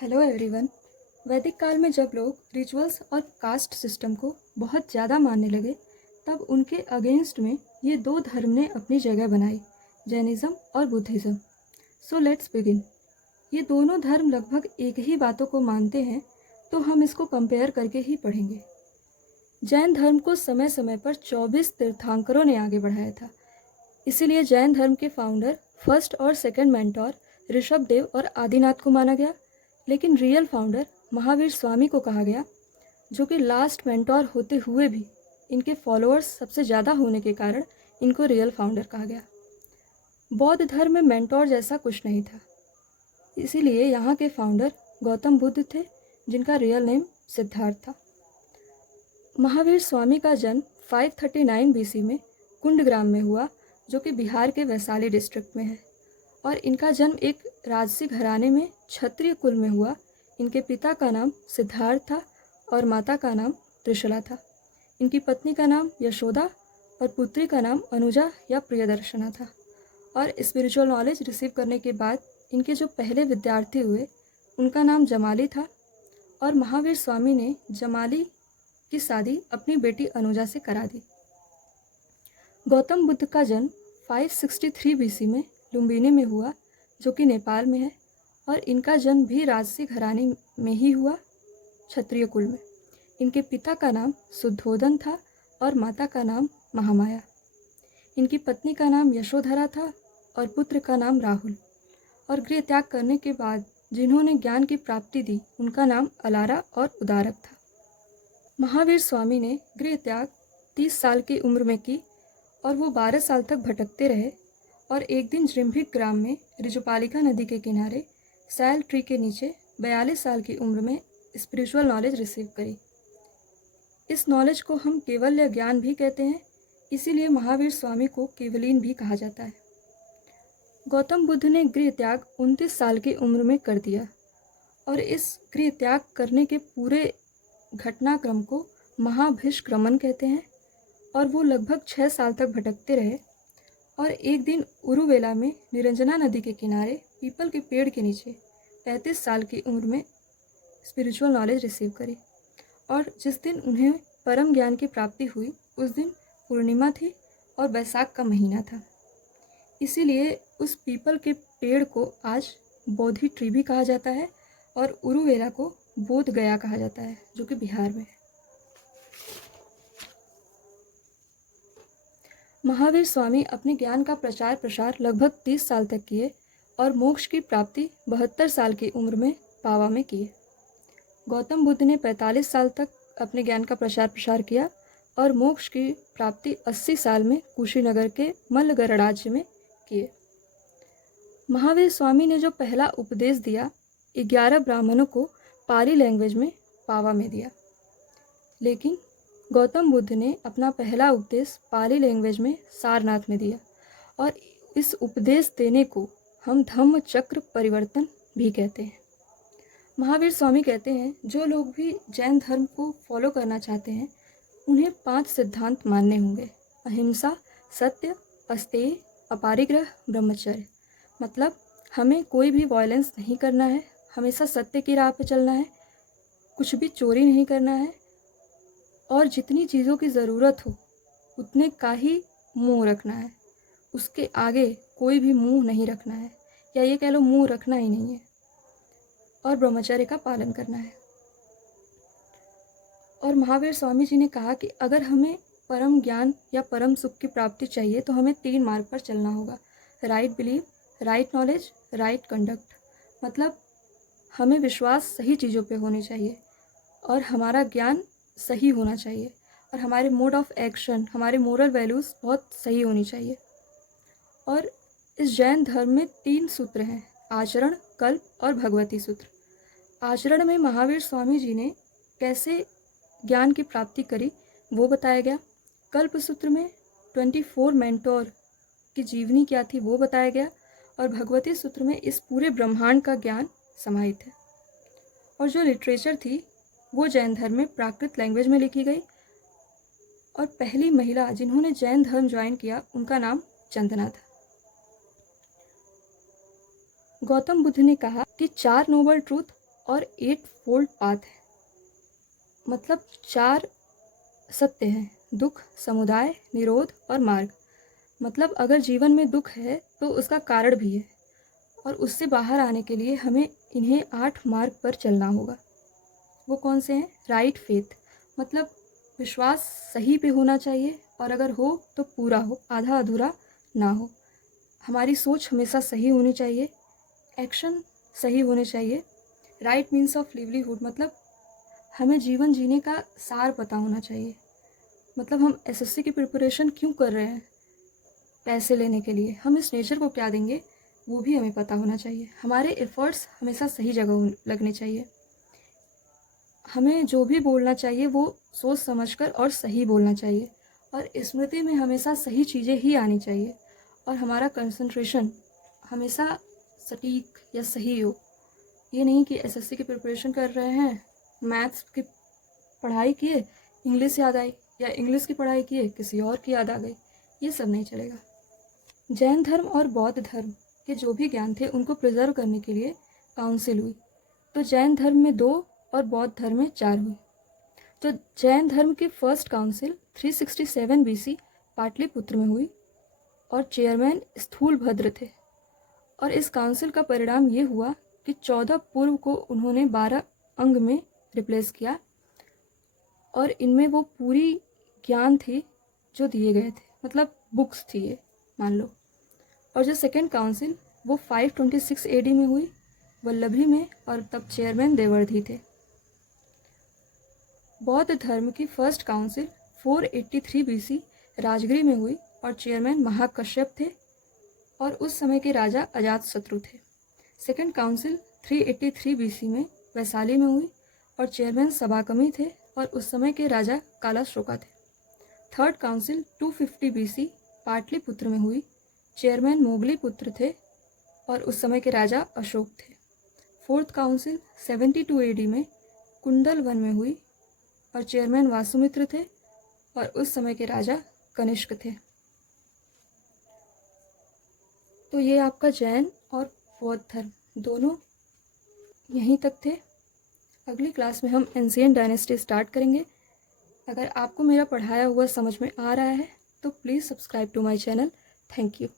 Hello everyone. वैदिक काल में जब लोग रिचुअल्स और कास्ट सिस्टम को बहुत ज़्यादा मानने लगे तब उनके अगेंस्ट में ये दो धर्म ने अपनी जगह बनाई, जैनिज़्म और बुद्धिज़्म। So let's begin. ये दोनों धर्म लगभग एक ही बातों को मानते हैं, तो हम इसको कंपेयर करके ही पढ़ेंगे। जैन धर्म को समय समय पर 24 तीर्थंकरों ने आगे बढ़ाया था, इसीलिए जैन धर्म के फाउंडर फर्स्ट और सेकंड मेंटोर ऋषभ देव और आदिनाथ को माना गया, लेकिन रियल फाउंडर महावीर स्वामी को कहा गया, जो कि लास्ट मेंटोर होते हुए भी इनके फॉलोअर्स सबसे ज़्यादा होने के कारण इनको रियल फाउंडर कहा गया। बौद्ध धर्म में मेंटोर जैसा कुछ नहीं था, इसीलिए यहाँ के फाउंडर गौतम बुद्ध थे, जिनका रियल नेम सिद्धार्थ था। महावीर स्वामी का जन्म 539 बीसी में कुंडग्राम में हुआ, जो कि बिहार के वैशाली डिस्ट्रिक्ट में है, और इनका जन्म एक राजसी घराने में क्षत्रिय कुल में हुआ। इनके पिता का नाम सिद्धार्थ था और माता का नाम त्रिशला था। इनकी पत्नी का नाम यशोदा और पुत्री का नाम अनुजा या प्रियदर्शना था। और स्पिरिचुअल नॉलेज रिसीव करने के बाद इनके जो पहले विद्यार्थी हुए उनका नाम जमाली था, और महावीर स्वामी ने जमाली की शादी अपनी बेटी अनुजा से करा दी। गौतम बुद्ध का जन्म 563 बीसी में लुम्बिनी में हुआ, जो कि नेपाल में है, और इनका जन्म भी राजसी घराने में ही हुआ, क्षत्रिय कुल में। इनके पिता का नाम शुद्धोदन था और माता का नाम महामाया। इनकी पत्नी का नाम यशोधरा था और पुत्र का नाम राहुल। और गृह त्याग करने के बाद जिन्होंने ज्ञान की प्राप्ति दी उनका नाम अलारा और उदारक था। महावीर स्वामी ने गृह त्याग 30 साल की उम्र में की और वो 12 साल तक भटकते रहे, और एक दिन जृम्भिक ग्राम में ऋजुपालिका नदी के किनारे सैल ट्री के नीचे 42 साल की उम्र में स्पिरिचुअल नॉलेज रिसीव करी। इस नॉलेज को हम केवल्य ज्ञान भी कहते हैं, इसीलिए महावीर स्वामी को केवलीन भी कहा जाता है। गौतम बुद्ध ने गृह त्याग 29 साल की उम्र में कर दिया, और इस गृह त्याग करने के पूरे घटनाक्रम को महाभिष्क्रमण कहते हैं। और वो लगभग 6 साल तक भटकते रहे, और एक दिन उरुवेला में निरंजना नदी के किनारे पीपल के पेड़ के नीचे 35 साल की उम्र में स्पिरिचुअल नॉलेज रिसीव करी। और जिस दिन उन्हें परम ज्ञान की प्राप्ति हुई उस दिन पूर्णिमा थी और बैसाख का महीना था, इसीलिए उस पीपल के पेड़ को आज बोधि ट्री भी कहा जाता है, और उरुवेला को बोध गया कहा जाता है, जो कि बिहार में है। महावीर स्वामी अपने ज्ञान का प्रचार प्रसार लगभग 30 साल तक किए और मोक्ष की प्राप्ति 72 साल की उम्र में पावा में किए। गौतम बुद्ध ने 45 साल तक अपने ज्ञान का प्रचार प्रसार किया और मोक्ष की प्राप्ति 80 साल में कुशीनगर के मल्ल गणराज्य में किए। महावीर स्वामी ने जो पहला उपदेश दिया 11 ब्राह्मणों को पाली लैंग्वेज में पावा में दिया, लेकिन गौतम बुद्ध ने अपना पहला उपदेश पाली लैंग्वेज में सारनाथ में दिया, और इस उपदेश देने को हम धम्म चक्र परिवर्तन भी कहते हैं। महावीर स्वामी कहते हैं जो लोग भी जैन धर्म को फॉलो करना चाहते हैं उन्हें 5 सिद्धांत मानने होंगे: अहिंसा, सत्य, अस्तेय, अपरिग्रह, ब्रह्मचर्य। मतलब हमें कोई भी वायलेंस नहीं करना है, हमेशा सत्य की राह पे चलना है, कुछ भी चोरी नहीं करना है, और जितनी चीज़ों की ज़रूरत हो उतने का ही मुंह रखना है, उसके आगे कोई भी मुंह नहीं रखना है, या ये कह लो मुंह रखना ही नहीं है, और ब्रह्मचर्य का पालन करना है। और महावीर स्वामी जी ने कहा कि अगर हमें परम ज्ञान या परम सुख की प्राप्ति चाहिए तो हमें 3 मार्ग पर चलना होगा: right believe, right knowledge, right conduct. मतलब हमें विश्वास सही चीज़ों पे होनी चाहिए, और हमारा ज्ञान सही होना चाहिए, और हमारे मोड ऑफ एक्शन, हमारे मोरल वैल्यूज़ बहुत सही होनी चाहिए। और इस जैन धर्म में 3 सूत्र हैं: आचरण, कल्प और भगवती सूत्र। आचरण में महावीर स्वामी जी ने कैसे ज्ञान की प्राप्ति करी वो बताया गया। कल्प सूत्र में 24 मेंटोर की जीवनी क्या थी वो बताया गया, और भगवती सूत्र में इस पूरे ब्रह्मांड का ज्ञान समाहित है। और जो लिटरेचर थी वो जैन धर्म में प्राकृत लैंग्वेज में लिखी गई, और पहली महिला जिन्होंने जैन धर्म ज्वाइन किया उनका नाम चंदना था। गौतम बुद्ध ने कहा कि 4 नोबल ट्रूथ और 8 फोल्ड पाथ है, मतलब 4 सत्य हैं: दुख, समुदाय, निरोध और मार्ग। मतलब अगर जीवन में दुख है तो उसका कारण भी है, और उससे बाहर आने के लिए हमें इन्हें 8 मार्ग पर चलना होगा। वो कौन से हैं? राइट फेथ, मतलब विश्वास सही पे होना चाहिए, और अगर हो तो पूरा हो, आधा अधूरा ना हो। हमारी सोच हमेशा सही होनी चाहिए, एक्शन सही होने चाहिए। राइट मीन्स ऑफ लिवलीहुड, मतलब हमें जीवन जीने का सार पता होना चाहिए। मतलब हम एसएससी की प्रिपरेशन क्यों कर रहे हैं? पैसे लेने के लिए। हम इस नेचर को क्या देंगे वो भी हमें पता होना चाहिए। हमारे एफर्ट्स हमेशा सही जगह लगने चाहिए। हमें जो भी बोलना चाहिए वो सोच समझकर और सही बोलना चाहिए, और स्मृति में हमेशा सही चीज़ें ही आनी चाहिए, और हमारा कंसंट्रेशन हमेशा सटीक या सही हो। ये नहीं कि एसएससी की प्रिपरेशन कर रहे हैं, मैथ्स की पढ़ाई किए, इंग्लिश याद आई, या इंग्लिश की पढ़ाई किए, किसी और की याद आ गई। ये सब नहीं चलेगा। जैन धर्म और बौद्ध धर्म के जो भी ज्ञान थे उनको प्रिजर्व करने के लिए काउंसिल हुई। तो जैन धर्म में 2 और बौद्ध धर्म में 4 हुई। तो जैन धर्म की फर्स्ट काउंसिल 367 बीसी पाटलिपुत्र में हुई, और चेयरमैन स्थूलभद्र थे। और इस काउंसिल का परिणाम ये हुआ कि 14 पूर्व को उन्होंने 12 अंग में रिप्लेस किया, और इनमें वो पूरी ज्ञान थी जो दिए गए थे, मतलब बुक्स थी ये, मान लो। और जो सेकेंड काउंसिल वो 526 एडी में हुई, वल्लभी में, और तब चेयरमैन देवर्धि थे। बौद्ध धर्म की फर्स्ट काउंसिल 483 बीसी राजगिरी में हुई, और चेयरमैन महाकश्यप थे, और उस समय के राजा अजातशत्रु थे। सेकेंड काउंसिल 383 बीसी में वैशाली में हुई, और चेयरमैन सबाकमी थे, और उस समय के राजा कालाशोका थे। थर्ड काउंसिल 250 बीसी पाटलिपुत्र में हुई, चेयरमैन मोगली पुत्र थे, और उस समय के राजा अशोक थे। फोर्थ काउंसिल 72 एडी में कुंडल वन में हुई, और चेयरमैन वासुमित्र थे, और उस समय के राजा कनिष्क थे। तो ये आपका जैन और बौद्ध धर्म दोनों यहीं तक थे। अगली क्लास में हम एंशिएंट डायनेस्टी स्टार्ट करेंगे। अगर आपको मेरा पढ़ाया हुआ समझ में आ रहा है तो please subscribe to my channel. Thank you.